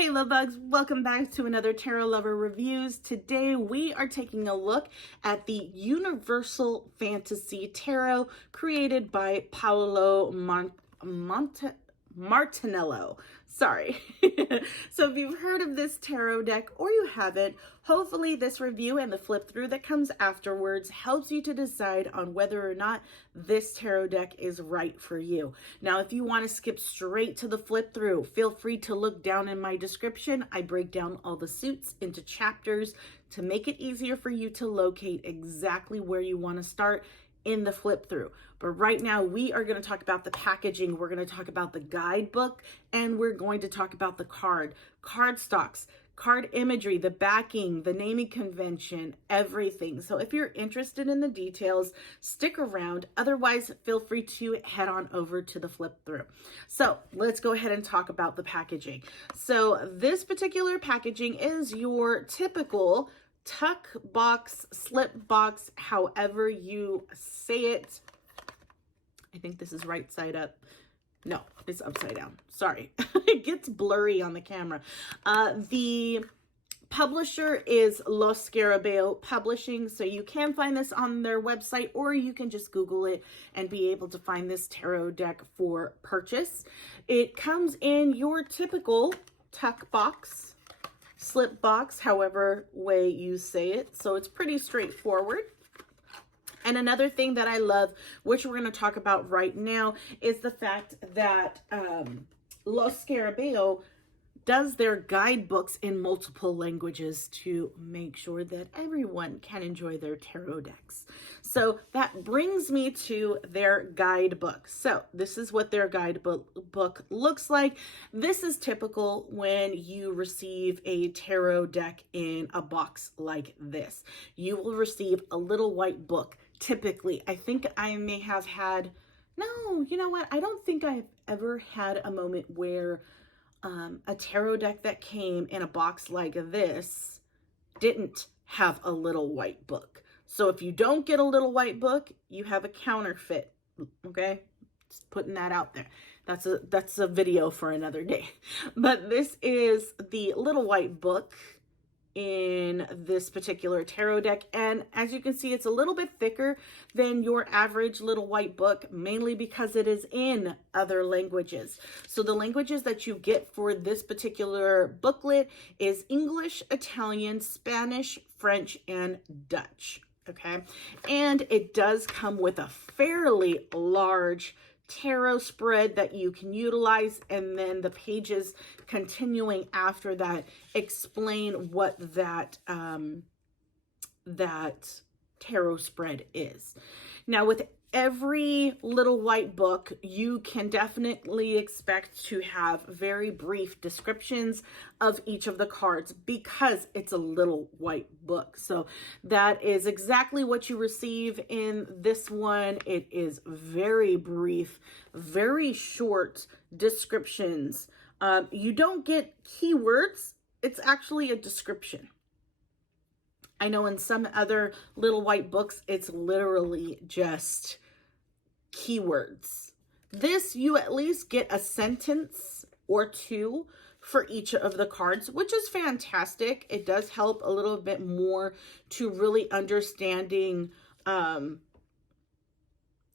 Hey love bugs, welcome back to another Tarot Lover Reviews. Today we are taking a look at the Universal Fantasy Tarot created by Paolo Martinello. Sorry. So if you've heard of this tarot deck or you haven't, hopefully this review and the flip through that comes afterwards helps you to decide on whether or not this tarot deck is right for you. Now, if you want to skip straight to the flip through, feel free to look down in my description. I break down all the suits into chapters to make it easier for you to locate exactly where you want to start in the flip through. But right now we are going to talk about the packaging, we're going to talk about the guidebook, and we're going to talk about the card stocks, card imagery, the backing, the naming convention, everything. So if you're interested in the details, stick around. Otherwise, feel free to head on over to the flip through. So let's go ahead and talk about the packaging. So this particular packaging is your typical tuck box, slip box, however you say it. I think this is right side up. No, it's upside down. Sorry. It gets blurry on the camera. The publisher is Los Scarabeo Publishing, so you can find this on their website, or you can just Google it and be able to find this tarot deck for purchase. It comes in your typical tuck box, slip box, however way you say it. So it's pretty straightforward. And another thing that I love, which we're going to talk about right now, is the fact that Los Scarabeo does their guidebooks in multiple languages to make sure that everyone can enjoy their tarot decks. So that brings me to their guidebook. So this is what their guidebook looks like. This is typical when you receive a tarot deck in a box like this. You will receive a little white book. Typically, I think I may have had, no, you know what? I don't think I've ever had a moment where a tarot deck that came in a box like this didn't have a little white book. So if you don't get a little white book, you have a counterfeit, okay? Just putting that out there. That's a video for another day. But this is the little white book in this particular tarot deck, and as you can see, it's a little bit thicker than your average little white book, mainly because it is in other languages. So the languages that you get for this particular booklet is English, Italian, Spanish, French, and Dutch. Okay, and it does come with a fairly large tarot spread that you can utilize, and then the pages continuing after that explain what that that tarot spread is. Now, with every little white book, you can definitely expect to have very brief descriptions of each of the cards because it's a little white book. So that is exactly what you receive in this one. It is very brief, very short descriptions. You don't get keywords. It's actually a description. I know in some other little white books, it's literally just keywords. This, you at least get a sentence or two for each of the cards, which is fantastic. It does help a little bit more to really understanding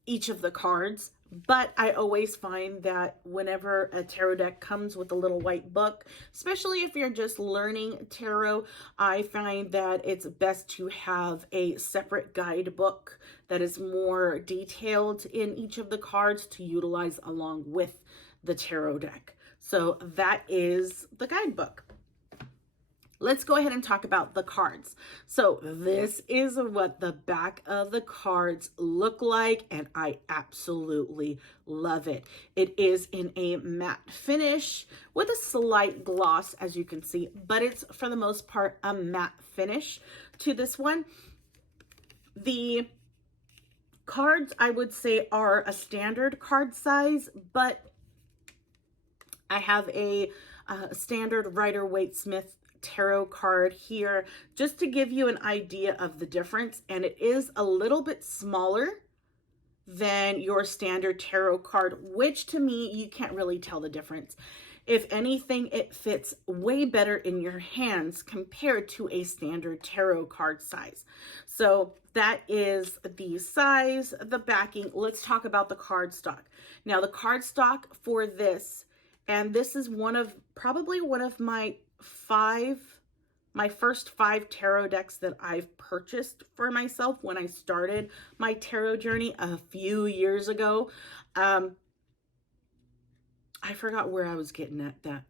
each of the cards. But I always find that whenever a tarot deck comes with a little white book, especially if you're just learning tarot, I find that it's best to have a separate guidebook that is more detailed in each of the cards to utilize along with the tarot deck. So that is the guidebook. Let's go ahead and talk about the cards. So this is what the back of the cards look like, and I absolutely love it. It is in a matte finish with a slight gloss, as you can see, but it's for the most part a matte finish to this one. The cards, I would say, are a standard card size, but I have a standard Rider-Waite-Smith tarot card here just to give you an idea of the difference, and it is a little bit smaller than your standard tarot card, which to me you can't really tell the difference. If anything, it fits way better in your hands compared to a standard tarot card size. So that is the size, the backing. Let's talk about the cardstock. Now the cardstock for this, and this is probably one of my first 5 tarot decks that I've purchased for myself when I started my tarot journey a few years ago. I forgot where I was getting at that.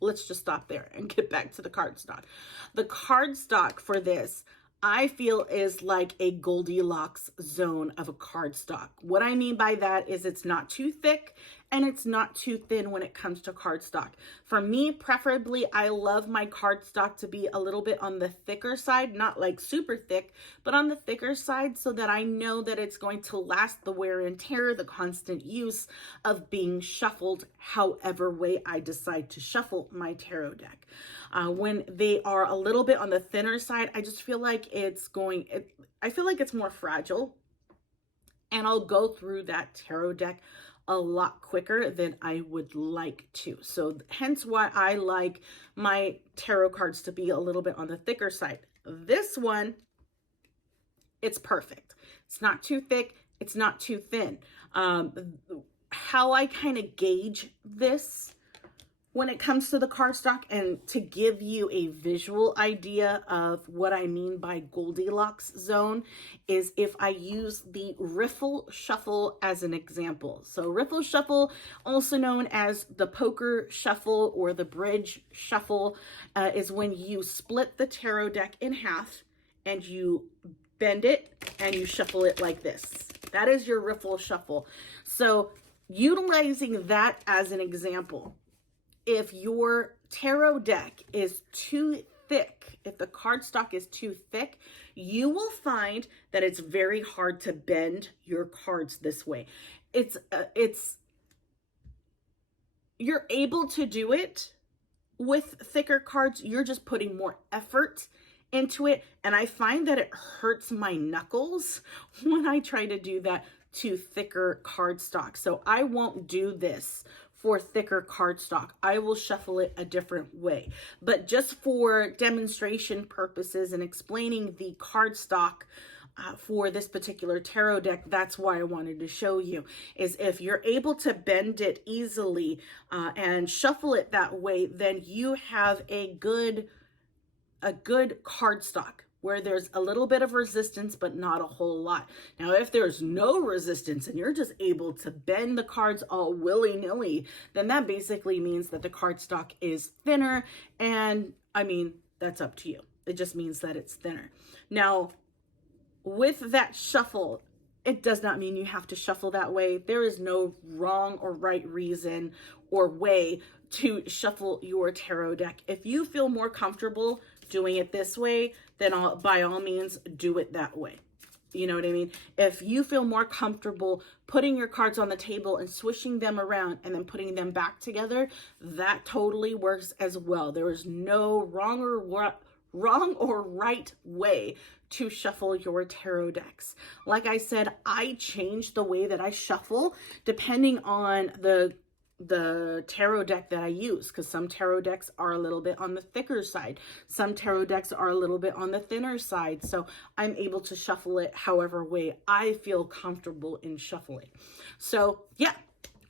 Let's just stop there and get back to the cardstock. The cardstock for this, I feel, is like a Goldilocks zone of a cardstock. What I mean by that is it's not too thick and it's not too thin when it comes to cardstock. For me, preferably, I love my cardstock to be a little bit on the thicker side, not like super thick, but on the thicker side, so that I know that it's going to last the wear and tear, the constant use of being shuffled however way I decide to shuffle my tarot deck. When they are a little bit on the thinner side, I just feel like I feel like it's more fragile, and I'll go through that tarot deck a lot quicker than I would like to. So hence why I like my tarot cards to be a little bit on the thicker side. This one, it's perfect. It's not too thick. It's not too thin. How I kind of gauge this when it comes to the cardstock, and to give you a visual idea of what I mean by Goldilocks zone, is if I use the riffle shuffle as an example. So riffle shuffle, also known as the poker shuffle or the bridge shuffle, is when you split the tarot deck in half and you bend it and you shuffle it like this. That is your riffle shuffle. So utilizing that as an example, if your tarot deck is too thick, if the cardstock is too thick, you will find that it's very hard to bend your cards this way. You're able to do it with thicker cards. You're just putting more effort into it. And I find that it hurts my knuckles when I try to do that to thicker cardstock. So I won't do this for thicker cardstock. I will shuffle it a different way. But just for demonstration purposes and explaining the cardstock for this particular tarot deck, that's why I wanted to show you, is if you're able to bend it easily and shuffle it that way, then you have a good cardstock where there's a little bit of resistance, but not a whole lot. Now, if there's no resistance and you're just able to bend the cards all willy-nilly, then that basically means that the cardstock is thinner. And I mean, that's up to you. It just means that it's thinner. Now, with that shuffle, it does not mean you have to shuffle that way. There is no wrong or right reason or way to shuffle your tarot deck. If you feel more comfortable doing it this way, then by all means do it that way. You know what I mean? If you feel more comfortable putting your cards on the table and swishing them around and then putting them back together, that totally works as well. There is no wrong or right way to shuffle your tarot decks. Like I said, I change the way that I shuffle depending on the tarot deck that I use, because some tarot decks are a little bit on the thicker side. Some tarot decks are a little bit on the thinner side. So I'm able to shuffle it however way I feel comfortable in shuffling. So yeah,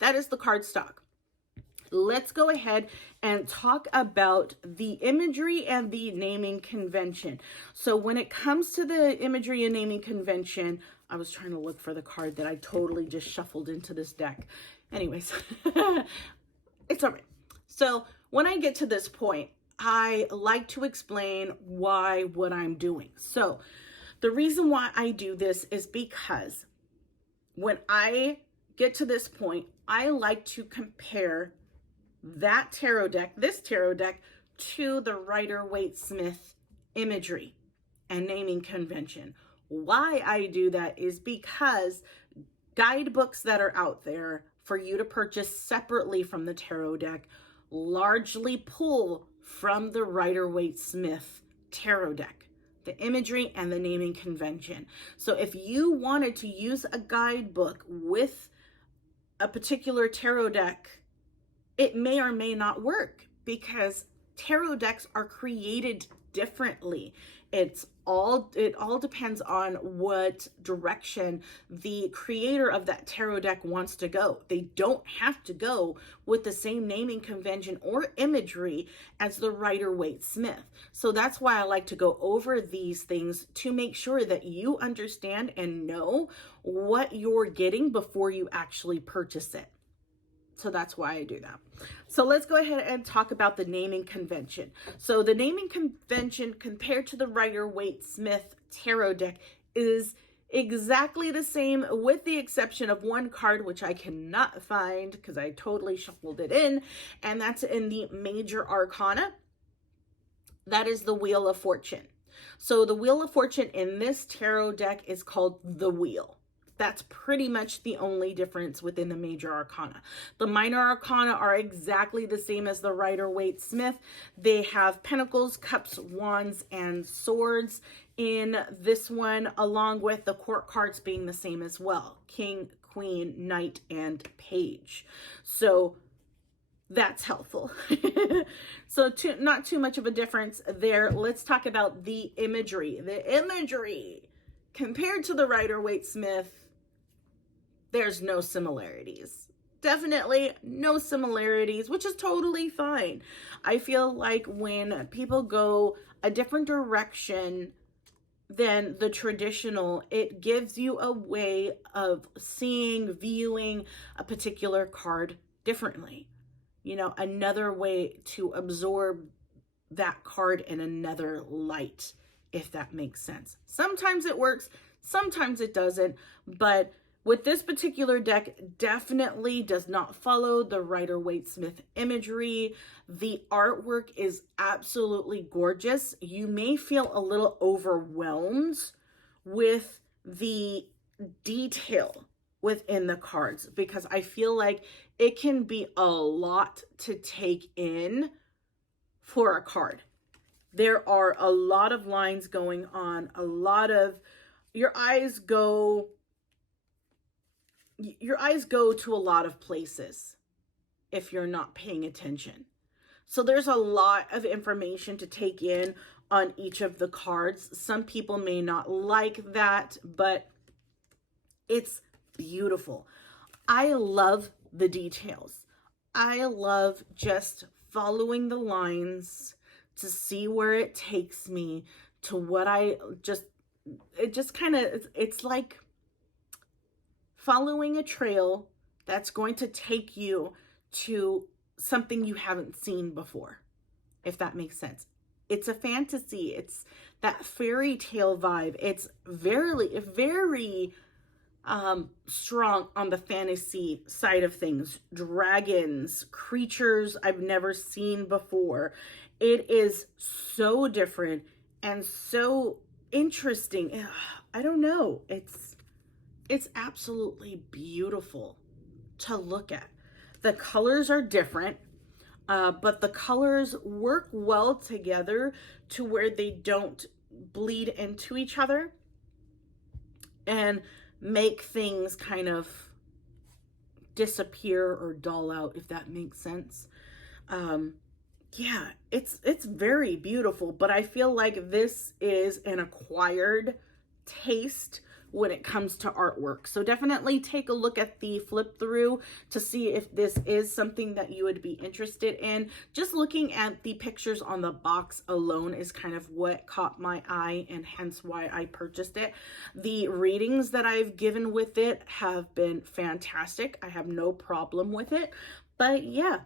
that is the cardstock. Let's go ahead and talk about the imagery and the naming convention. So when it comes to the imagery and naming convention, I was trying to look for the card that I totally just shuffled into this deck. Anyways, it's all right. So when I get to this point, I like to explain what I'm doing. So the reason why I do this is because when I get to this point, I like to compare that tarot deck, this tarot deck, to the Rider-Waite-Smith imagery and naming convention. Why I do that is because guidebooks that are out there for you to purchase separately from the tarot deck largely pull from the Rider-Waite-Smith tarot deck, the imagery and the naming convention. So if you wanted to use a guidebook with a particular tarot deck it may or may not work because tarot decks are created differently. It all depends on what direction the creator of that tarot deck wants to go. They don't have to go with the same naming convention or imagery as the Rider-Waite-Smith. So that's why I like to go over these things to make sure that you understand and know what you're getting before you actually purchase it. So that's why I do that. So let's go ahead and talk about the naming convention. So the naming convention compared to the Rider-Waite-Smith tarot deck is exactly the same, with the exception of one card, which I cannot find because I totally shuffled it in, and that's in the Major Arcana. That is the Wheel of Fortune. So the Wheel of Fortune in this tarot deck is called the Wheel. That's pretty much the only difference within the Major Arcana. The Minor Arcana are exactly the same as the Rider-Waite-Smith. They have Pentacles, Cups, Wands, and Swords in this one, along with the court cards being the same as well. King, Queen, Knight, and Page. So that's helpful. So not too much of a difference there. Let's talk about the imagery. The imagery compared to the Rider-Waite-Smith, there's no similarities. Definitely no similarities, which is totally fine. I feel like when people go a different direction than the traditional, it gives you a way of seeing, viewing a particular card differently. You know, another way to absorb that card in another light, if that makes sense. Sometimes it works, sometimes it doesn't, but with this particular deck, definitely does not follow the Rider-Waite-Smith imagery. The artwork is absolutely gorgeous. You may feel a little overwhelmed with the detail within the cards because I feel like it can be a lot to take in for a card. There are a lot of lines going on, a lot of your eyes go to a lot of places if you're not paying attention. So there's a lot of information to take in on each of the cards. Some people may not like that, but it's beautiful. I love the details. I love just following the lines to see where it takes me to what it's like following a trail that's going to take you to something you haven't seen before, if that makes sense. It's a fantasy. It's that fairy tale vibe. It's very strong on the fantasy side of things. Dragons, creatures I've never seen before. It is so different and so interesting. I don't know. It's absolutely beautiful to look at. The colors are different, but the colors work well together to where they don't bleed into each other and make things kind of disappear or dull out, if that makes sense. Yeah, it's very beautiful, but I feel like this is an acquired taste when it comes to artwork. So definitely take a look at the flip through to see if this is something that you would be interested in. Just looking at the pictures on the box alone is kind of what caught my eye, and hence why I purchased it. The readings that I've given with it have been fantastic. I have no problem with it. But yeah,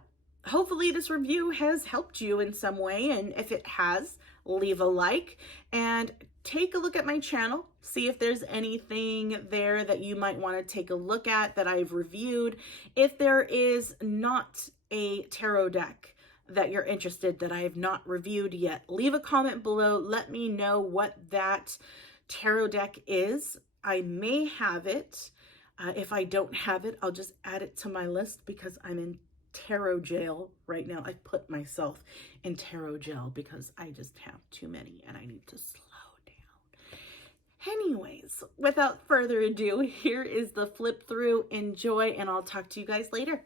hopefully this review has helped you in some way, and if it has, leave a like and take a look at my channel, see if there's anything there that you might want to take a look at that I've reviewed. If there is not a tarot deck that you're interested that I have not reviewed yet, leave a comment below. Let me know what that tarot deck is. I may have it. If I don't have it, I'll just add it to my list because I'm in tarot jail right now. I put myself in tarot jail because I just have too many and I need to slow down. Anyways, without further ado, here is the flip through. Enjoy, and I'll talk to you guys later.